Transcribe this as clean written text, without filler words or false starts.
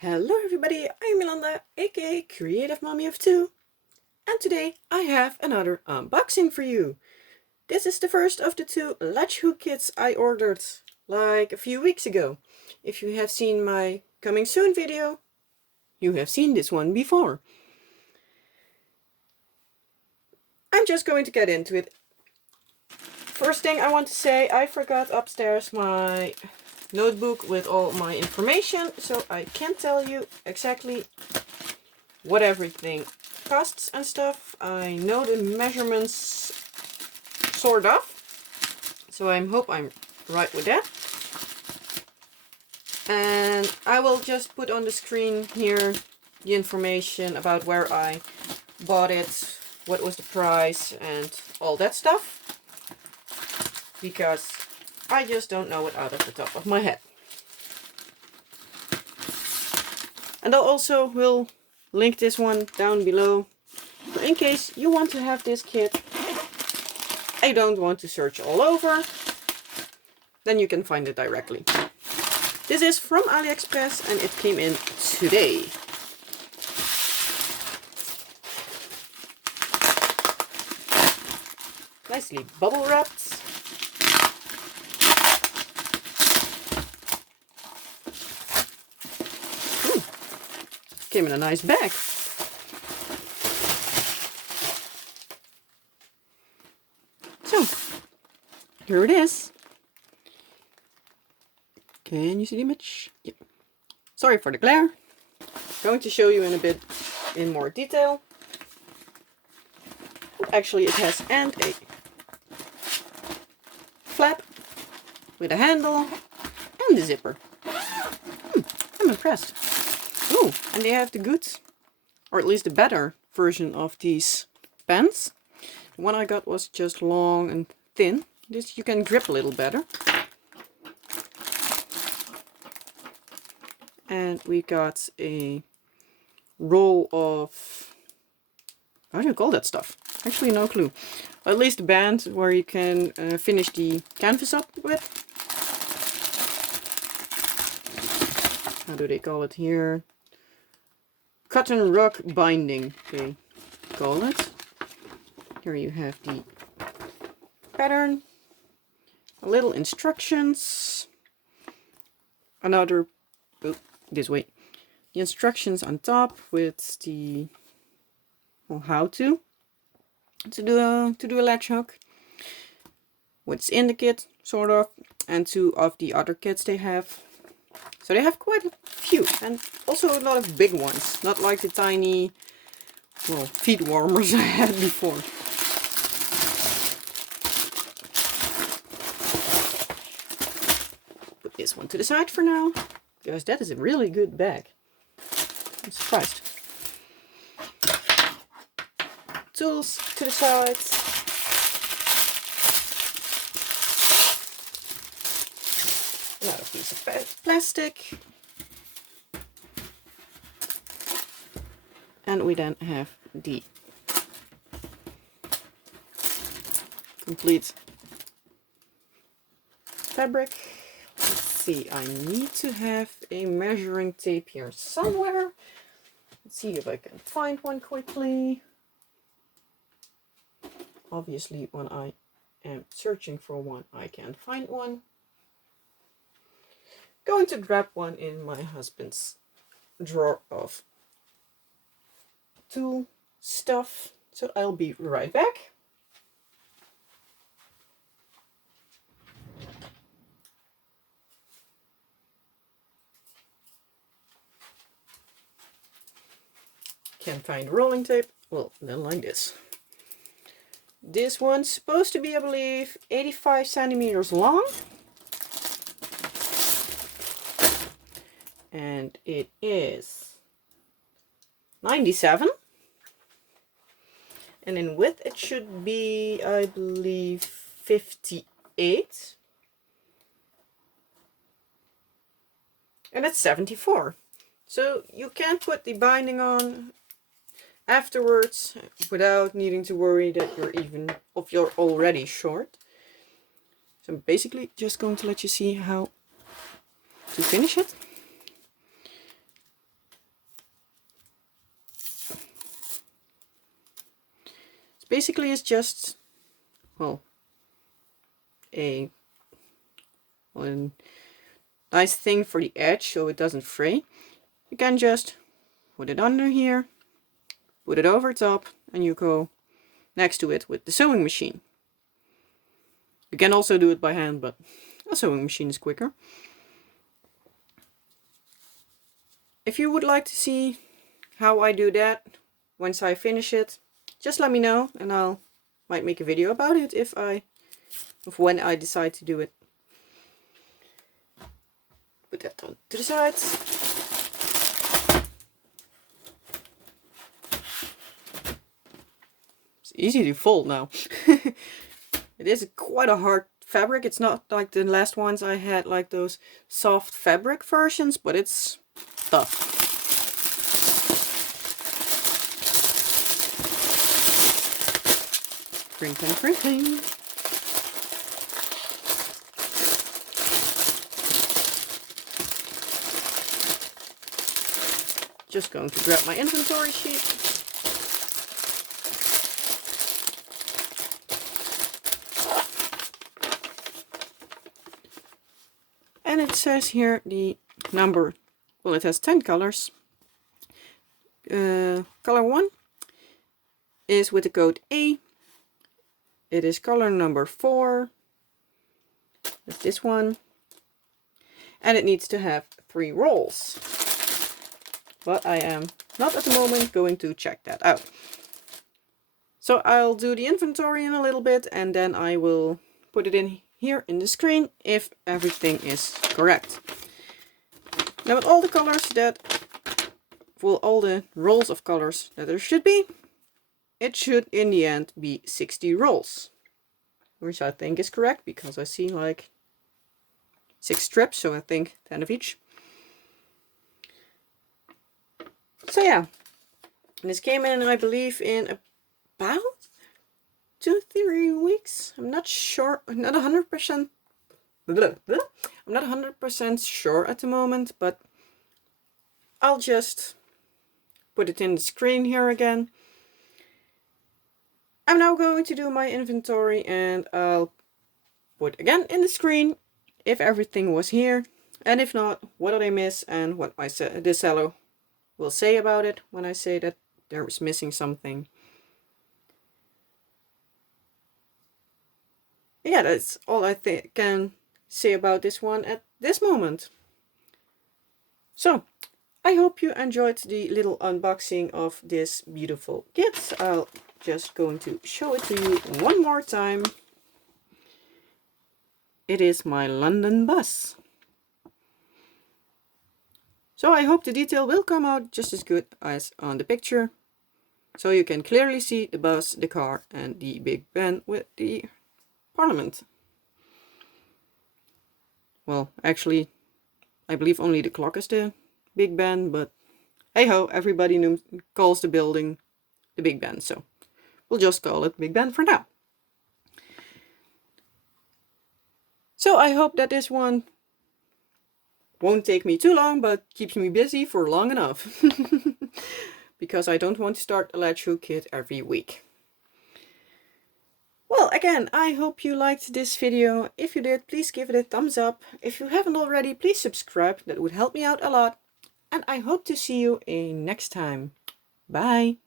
Hello everybody, I'm Milanda, aka Creative Mommy of Two, and today I have another unboxing for you. This is the first of the two Latch hook kits I ordered like a few weeks ago. If you have seen my coming soon video, you have seen this one before. I'm just going to get into it. First thing I want to say, I forgot upstairs my notebook with all my information, so I can't tell you exactly what everything costs and stuff. I know the measurements sort of, so I hope I'm right with that. And I will just put on the screen here the information about where I bought it, what was the price and all that stuff, because I just don't know it out of the top of my head. And I'll also will link this one down below in case you want to have this kit. I don't want to search all over, then you can find it directly. This is from Aliexpress and it came in today. Nicely bubble wrapped. Came in a nice bag. So, here it is. Can you see the image? Yeah. Sorry for the glare. Going to show you in a bit in more detail. Actually, it has a flap with a handle and the zipper. I'm impressed. Oh, and they have the good, or at least the better version of these pens. The one I got was just long and thin. This you can grip a little better. And we got a roll of, how do you call that stuff? Actually no clue. Or at least a band where you can finish the canvas up with. How do they call it here? Cotton rug binding, they call it. Here you have the pattern, a little instructions, another, oh, this way, the instructions on top with the, well, how to do a latch hook, what's in the kit, sort of, and two of the other kits they have. So they have quite a few, and also a lot of big ones, not like the tiny, well, feet warmers I had before. Put this one to the side for now, because that is a really good bag. I'm surprised. Tools to the side. Another piece of plastic. And we then have the complete fabric. Let's see, I need to have a measuring tape here somewhere. Let's see if I can find one quickly. Obviously, when I am searching for one, I can't find one. Going to grab one in my husband's drawer of tool stuff. So I'll be right back. Can't find rolling tape. Well, then like this. This one's supposed to be, I believe, 85 centimeters long. And it is 97. And in width it should be, I believe, 58. And it's 74. So you can put the binding on afterwards without needing to worry that you're already short. So I'm basically just going to let you see how to finish it. Basically it's just, well, a nice thing for the edge so it doesn't fray. You can just put it under here, put it over top, and you go next to it with the sewing machine. You can also do it by hand, but a sewing machine is quicker. If you would like to see how I do that once I finish it, just let me know and I'll might make a video about it if when I decide to do it. Put that on to the side. It's easy to fold now. It is quite a hard fabric. It's not like the last ones I had, like those soft fabric versions, but it's tough. Crinkling, crinkling. Just going to grab my inventory sheet. And it says here the number, well, it has 10 colors. Color 1 is with the code A. It is color number 4. That's this one. And it needs to have 3 rolls. But I am not at the moment going to check that out. So I'll do the inventory in a little bit and then I will put it in here in the screen if everything is correct. Now with all the colors that, well, all the rolls of colors that there should be, it should in the end be 60 rolls. Which I think is correct because I see like 6 strips, so I think 10 of each. So yeah, and this came in, I believe, in about 2-3 weeks. I'm not sure, not 100%. I'm not 100% sure at the moment, but I'll just put it in the screen here again. I'm now going to do my inventory and I'll put again in the screen if everything was here, and if not, what did I miss and what the seller will say about it when I say that there was missing something. Yeah, that's all I can say about this one at this moment. So, I hope you enjoyed the little unboxing of this beautiful kit. I'll just going to show it to you one more time. It is my London bus. So I hope the detail will come out just as good as on the picture. So you can clearly see the bus, the car and the Big Ben with the Parliament. Well, actually, I believe only the clock is the Big Ben, but hey ho, everybody calls the building the Big Ben, so we'll just call it Big Ben for now. So I hope that this one won't take me too long, but keeps me busy for long enough. Because I don't want to start a Latch kit every week. Well, again, I hope you liked this video. If you did, please give it a thumbs up. If you haven't already, please subscribe. That would help me out a lot. And I hope to see you next time. Bye!